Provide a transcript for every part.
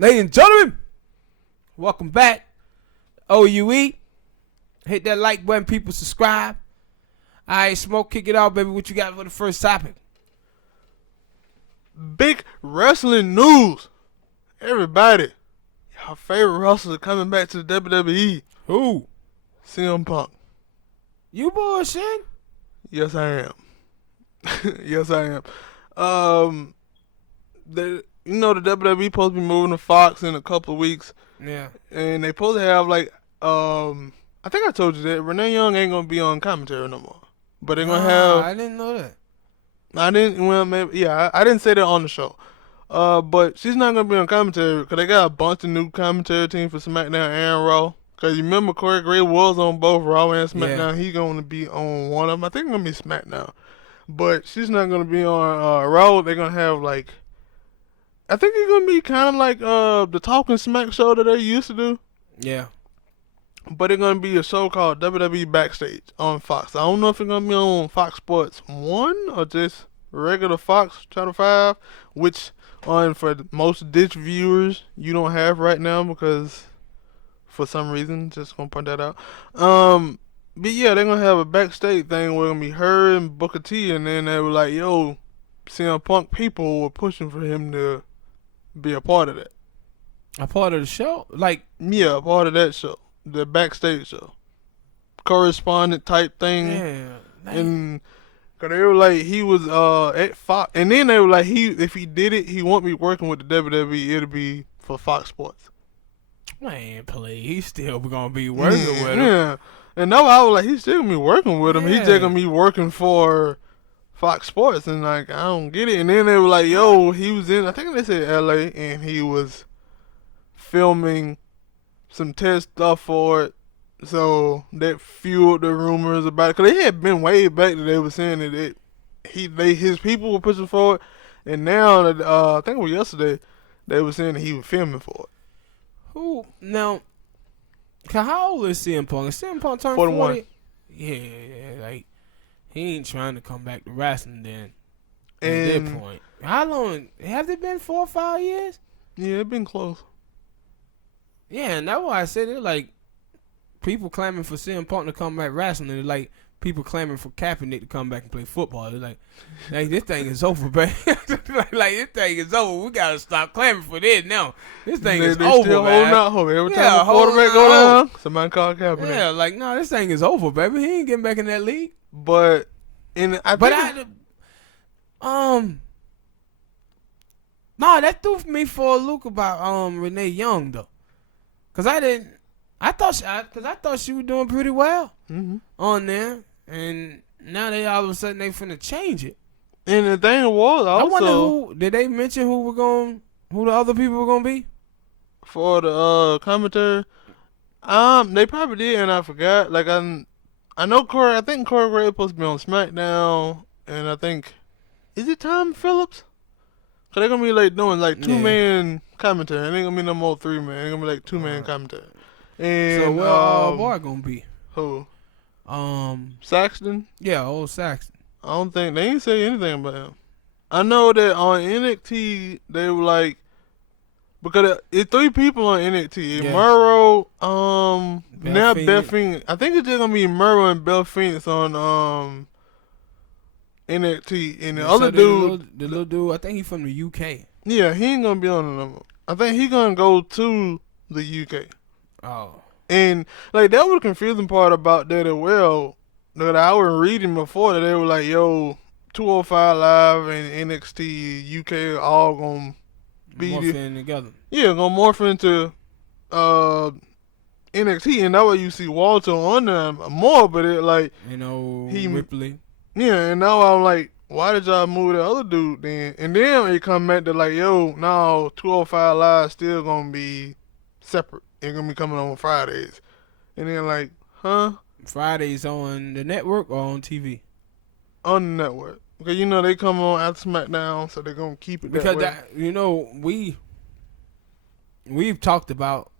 Ladies and gentlemen, welcome back. OUE. Hit that like button, people. Subscribe. All right, Smoke, kick it off, baby. What you got for the first topic? Big wrestling news. Everybody, your favorite wrestler coming back to the WWE. Who? CM Punk. You bullshit? Yes, I am. Yes, I am. The WWE supposed to be moving to Fox in a couple of weeks. Yeah. And they supposed to have I think I told you that Renee Young ain't gonna be on commentary no more. But they're gonna have. I didn't know that. I didn't. Well, maybe I didn't say that on the show. But she's not gonna be on commentary because they got a bunch of new commentary team for SmackDown and Raw. Because you remember Corey Gray was on both Raw and SmackDown. Yeah. He's gonna be on one of them. I think it's gonna be SmackDown. But she's not gonna be on Raw. They're gonna have I think it's gonna be kind of like the Talking Smack show that they used to do. Yeah. But it's gonna be a show called WWE Backstage on Fox. I don't know if it's gonna be on Fox Sports 1 or just regular Fox Channel 5, which for most Ditch viewers you don't have right now because for some reason, just gonna point that out. But yeah, they're gonna have a backstage thing where it's gonna be her and Booker T, and then they were like, yo, CM Punk people were pushing for him to be a part of that. A part of the show? Yeah, a part of that show. The backstage show. Correspondent type thing. Yeah. And cause they were like, he was at Fox, and then they were like, if he did it, he won't be working with the WWE, it'll be for Fox Sports. Man, please, he's still gonna be working with him. Yeah. And no, I was like, he's still gonna be working with him. Yeah. He's just gonna be working for Fox Sports, and I don't get it. And then they were like, yo, he was in, I think they said LA, and he was filming some test stuff for it. So that fueled the rumors about it. Because they had been way back that they were saying that his people were pushing for it. And now, I think it was yesterday, they were saying that he was filming for it. Who? Now, how old is CM Punk? Is CM Punk turned 41. 40? Yeah, he ain't trying to come back to wrestling then. At And that point. How long? Have it been 4 or 5 years? yeah, it been close. Yeah, and that's why I said it people clamoring for CM Punk to come back wrestling. They're like people clamoring for Kaepernick to come back and play football. They're like this thing is over, baby. This thing is over. We gotta stop clamoring for this now. This thing is over, still man. holding out hope. Every time the quarterback go down, somebody call Kaepernick. Yeah, no, this thing is over, baby. He ain't getting back in that league. No, that threw me for a loop about Renee Young though, cause I thought she was doing pretty well on there, and now they all of a sudden they finna change it. And the thing was, also, I wonder did they mention who the other people were gonna be for the commentary? They probably did, and I forgot. I know Corey. I think Corey Gray is supposed to be on SmackDown, and I think is it Tom Phillips? Cause they're gonna be doing 2-man commentary. It ain't gonna be no more 3-man. It's gonna be 2-man commentary. And so where boy gonna be? Who? Saxton. Saxton. Yeah, old Saxton. I don't think they ain't say anything about him. I know that on NXT they were because it's 3 people on NXT. Yeah. Murrow, now Beth Phoenix. I think it's just gonna be Murrow and Beth Phoenix on NXT, and the other dude, the little dude, I think he's from the UK. Yeah, he ain't gonna be on the number. I think he's gonna go to the UK. Oh. And that was the confusing part about that as well. That I was reading before that they were like, yo, 205 Live and NXT UK all gonna be morphing together. Yeah, gonna morph into NXT, and that way you see Walter on there more, but it Ripley. Yeah, and now I'm like, why did y'all move the other dude then? And then it come back to yo, no, 205 Live still gonna be separate. It's gonna be coming on Fridays. And then huh? Fridays on the network or on TV? On the network. Because they come on after SmackDown, so they're gonna keep it that way. Because we've talked about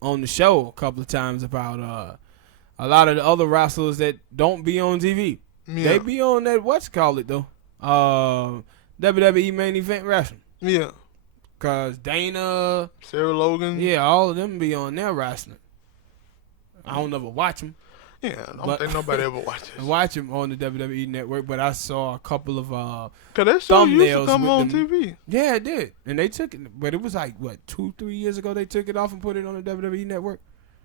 on the show a couple of times about a lot of the other wrestlers that don't be on TV. Yeah. They be on that WWE main event wrestling. Yeah. Cause Dana, Sarah Logan. yeah, all of them be on there wrestling. I don't ever watch them. Yeah, I don't think nobody ever watches. I watch them on the WWE Network, but I saw a couple of Cause that show used to thumbnails come with on them. TV. Yeah, it did, and they took it. But it was like what 2-3 years ago they took it off and put it on the WWE Network.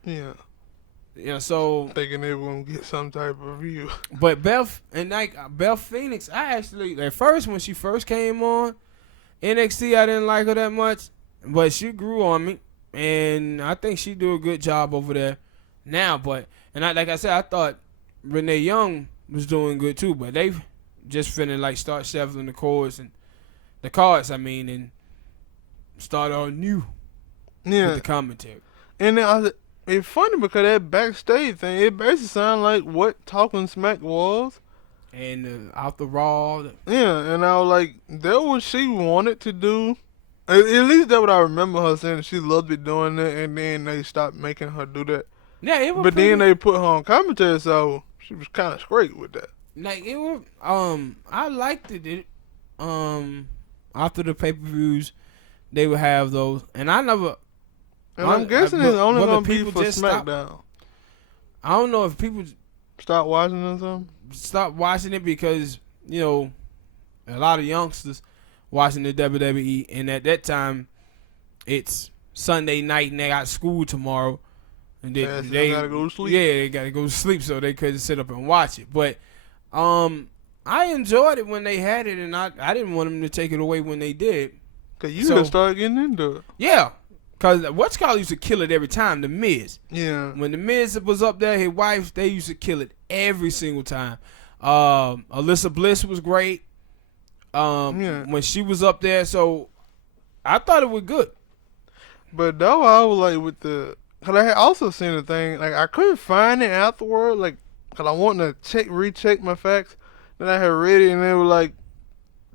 Yeah. Yeah, so Thinking they were gonna get some type of view. but Beth Phoenix, I actually at first when she first came on NXT, I didn't like her that much, but she grew on me, and I think she do a good job over there now. But like I said, I thought Renee Young was doing good too, but they just finna like start shuffling the cards and start all new Yeah. with the commentary. And then it's funny because that backstage thing, it basically sounded like what Talking Smack was. And out the Raw, Yeah, and I was like, that what she wanted to do. At least that's what I remember her saying. She loved it doing that, and then they stopped making her do that. yeah, it was. But then they put her on commentary, so she was kind of straight with that. Like it was, I liked it. After the pay-per-views, they would have those, and I never. And I'm guessing it's only whether gonna be people for just SmackDown. I don't know if people Stop watching or something. stop watching it because a lot of youngsters watching the WWE, and at that time, it's Sunday night and they got school tomorrow, and they gotta go to sleep. Yeah, they gotta go to sleep, so they couldn't sit up and watch it. But I enjoyed it when they had it, and I didn't want them to take it away when they did. Cause you just started getting into it. Yeah, cause what's called used to kill it every time. The Miz. Yeah. When the Miz was up there, his wife, they used to kill it every single time. Alyssa Bliss was great. When she was up there, so I thought it was good. But though I was like with cause I had also seen the thing, like I couldn't find it afterward, like, cause I wanted to recheck my facts. Then I had read it and they were like,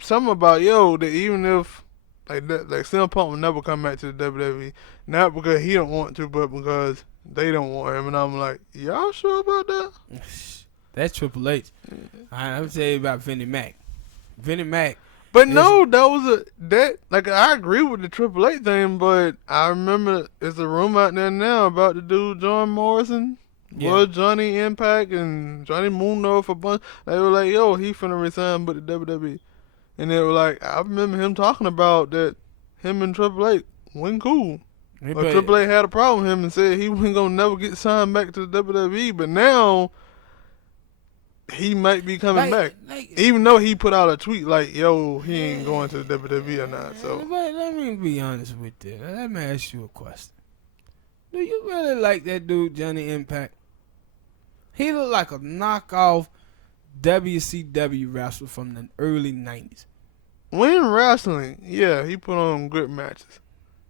something about, that even if, like CM Punk will never come back to the WWE, not because he don't want to, but because they don't want him. And I'm like, y'all sure about that? That's Triple H. I'll tell you about Vinnie Mac. Vinnie Mac. But no, that was I agree with the Triple H thing, but I remember there's a rumor out there now about the dude John Morrison. Yeah. Was Johnny Impact and Johnny Mundo for a bunch. They were like, yo, he finna resign with the WWE. And they were like, I remember him talking about that him and Triple H wasn't cool. But Triple H had a problem with him and said he wasn't gonna never get signed back to the WWE. But now he might be coming back. Even though he put out a tweet like, yo, he ain't going to the WWE or not. So But let me be honest with you. Let me ask you a question. Do you really like that dude, Johnny Impact? He looked like a knockoff WCW wrestler from the early 90s. When wrestling, yeah, he put on good matches.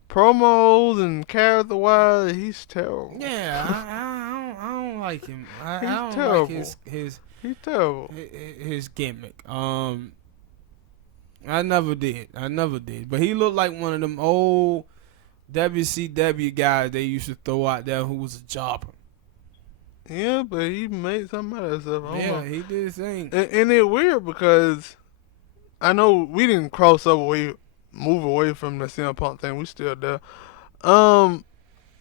Promos and character-wise, he's terrible. Yeah, I don't like him. I don't terrible. like his He's terrible. his gimmick. I never did. But he looked like one of them old WCW guys they used to throw out there who was a jobber. Yeah, but he made something out of himself. I don't know. He did his thing. And it's weird because I know we didn't move away from the CM Punk thing. We still there.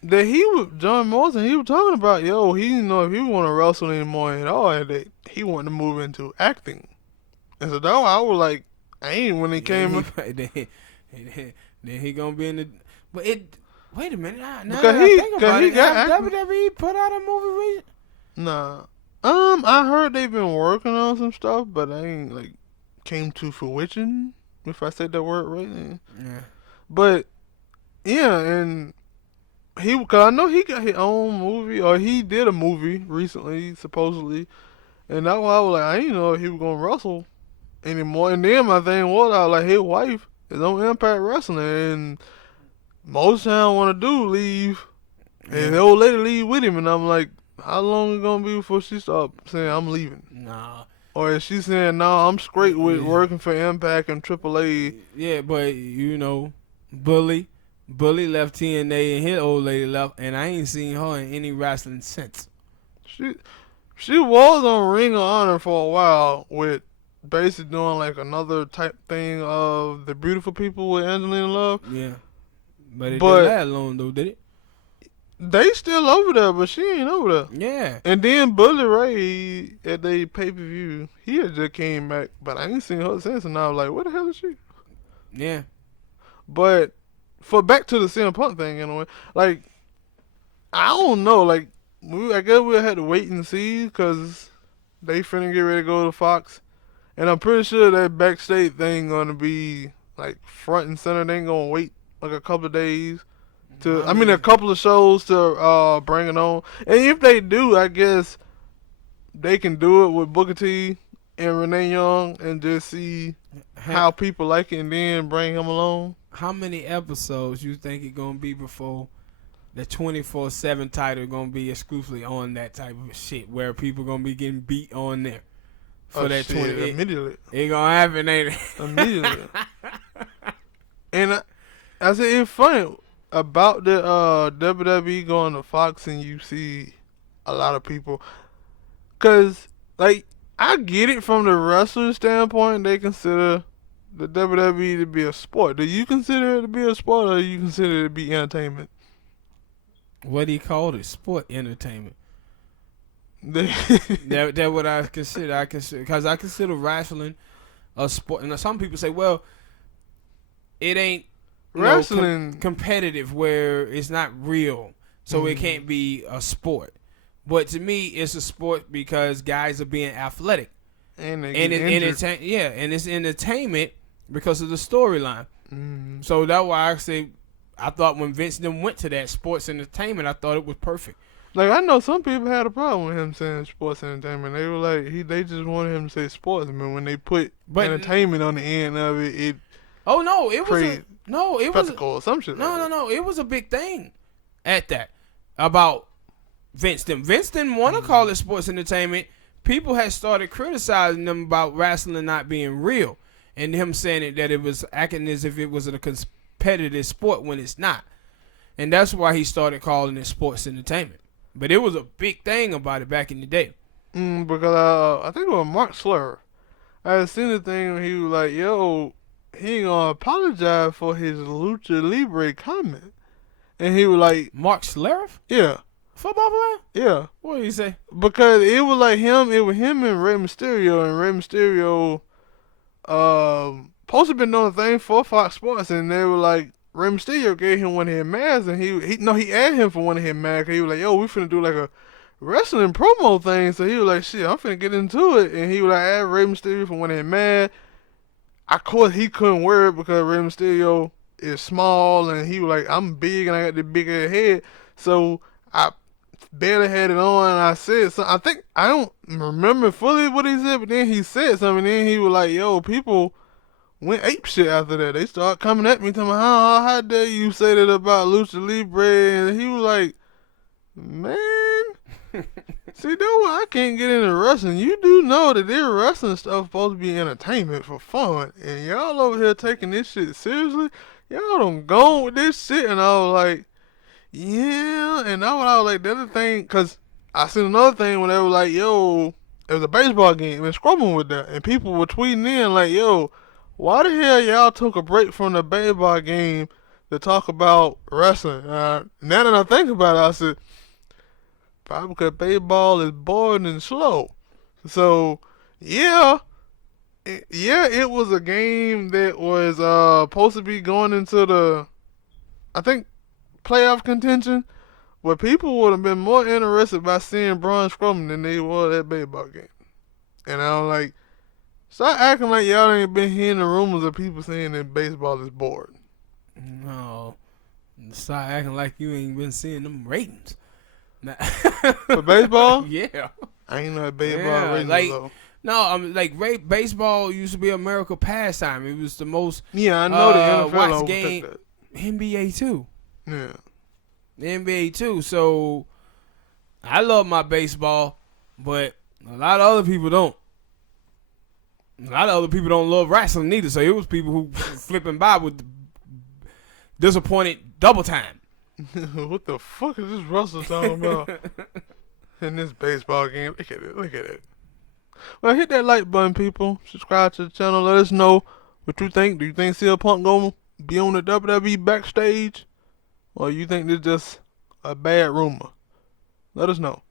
That John Morrison, he was talking about, he didn't know if he want to wrestle anymore at all. That he wanted to move into acting. And so that I was like, when he came. Then he gonna be in the. But wait a minute. Now Because that I he- think because about he it, got has acting. WWE put out a movie recently? Nah. I heard they've been working on some stuff, but I ain't came to fruition, if I said that word right. Yeah. But yeah, and cause I know he got his own movie, or he did a movie recently, supposedly, and that's why I was like, I didn't know if he was gonna wrestle anymore. And then my thing was, I was like, his wife is on Impact Wrestling, and most time want to do leave, and the old lady leave with him, and I'm like, how long it gonna be before she start saying I'm leaving? Nah. Or is she saying, no, I'm straight with working for Impact and AAA? Yeah, but Bully left TNA and his old lady left, and I ain't seen her in any wrestling since. She was on Ring of Honor for a while with basically doing another type thing of the Beautiful People with Angelina Love. Yeah. But it didn't But last long though, did it? they still over there, but she ain't over there. Yeah. And then Bully Ray at the pay-per-view, he had just came back, but I ain't seen her since, and I was like, where the hell is she? Yeah. But for back to the CM Punk thing, in a way, like, I don't know, like, I guess we'll have to wait and see, because they finna get ready to go to Fox. And I'm pretty sure that backstage thing gonna be, like, front and center. They ain't gonna wait, like, a couple of days. A couple of shows to bring it on. And if they do, I guess they can do it with Booker T and Renee Young and just see how people like it and then bring him along. How many episodes you think it gonna be before the 24/7 title gonna be exclusively on that type of shit where people gonna be getting beat on there for that shit, 20? Immediately. It gonna happen, ain't it? Immediately. And I said it's funny about the WWE going to Fox, and you see a lot of people, cause like I get it from the wrestler standpoint. They consider the WWE to be a sport. Do you consider it to be a sport, or do you consider it to be entertainment? What he called it, sport entertainment. That what I consider. Because I consider wrestling a sport. And some people say, well, it ain't wrestling competitive where it's not real, so it can't be a sport. But to me, it's a sport because guys are being athletic, and it's entertainment because of the storyline. So that's why I say I thought when Vince then went to that sports entertainment, I thought it was perfect. Like, I know some people had a problem with him saying sports entertainment. They were like, they just wanted him to say sports. I mean, when they put entertainment on the end of it, it spectacle or some shit. No. It was a big thing at that about Vince. Vince didn't want to call it sports entertainment. People had started criticizing them about wrestling not being real, and him saying that it was acting as if it was a competitive sport when it's not. And that's why he started calling it sports entertainment. But it was a big thing about it back in the day. Because I think it was Mark Slur. I had seen the thing where he was like, yo, he ain't gonna apologize for his Lucha Libre comment. And he was like... Mark Slur? Yeah. Football player? Yeah. What did he say? Because it was him and Rey Mysterio, and Rey Mysterio supposed to been doing a thing for Fox Sports, and they were like, Rey Mysterio gave him one of his masks, and he asked him for one of his masks. He was like, yo, we finna do like a wrestling promo thing. So he was like, shit, I'm finna get into it. And he was like, I asked Rey Mysterio for one of his masks. Of course, he couldn't wear it because Rey Mysterio is small, and he was like, I'm big, and I got the bigger head. So I barely had it on, and I said something. I think, I don't remember fully what he said, but then he said something, and then he was like, yo, people went ape shit after that. They started coming at me, telling me, how dare you say that about Lucha Libre? And he was like, man, see, that's why I can't get into wrestling. You do know that their wrestling stuff supposed to be entertainment for fun, and y'all over here taking this shit seriously. Y'all done gone with this shit. And I was like, yeah. And I was like, the other thing, because I seen another thing when they were like, yo, it was a baseball game, and Scrubbing was there, and people were tweeting in like, yo, why the hell y'all took a break from the baseball game to talk about wrestling? Now that I think about it, I said, probably because baseball is boring and slow. So, it was a game that was supposed to be going into the, I think, playoff contention, but people would have been more interested by seeing Braun Strowman than they were that baseball game. And I was like, stop acting like y'all ain't been hearing the rumors of people saying that baseball is boring. No. Stop acting like you ain't been seeing them ratings. For baseball? Yeah. I ain't know that baseball ratings though. No, baseball used to be American pastime. It was the most I know the NFL watched game. that. NBA too. Yeah. The NBA too. So I love my baseball, but a lot of other people don't. A lot of other people don't love wrestling neither. So it was people who flipping by with disappointed double time. What the fuck is this wrestler talking about in this baseball game? Look at it. Well, hit that like button, people. Subscribe to the channel. Let us know what you think. Do you think CM Punk gonna be on the WWE backstage? or you think this just a bad rumor? Let us know.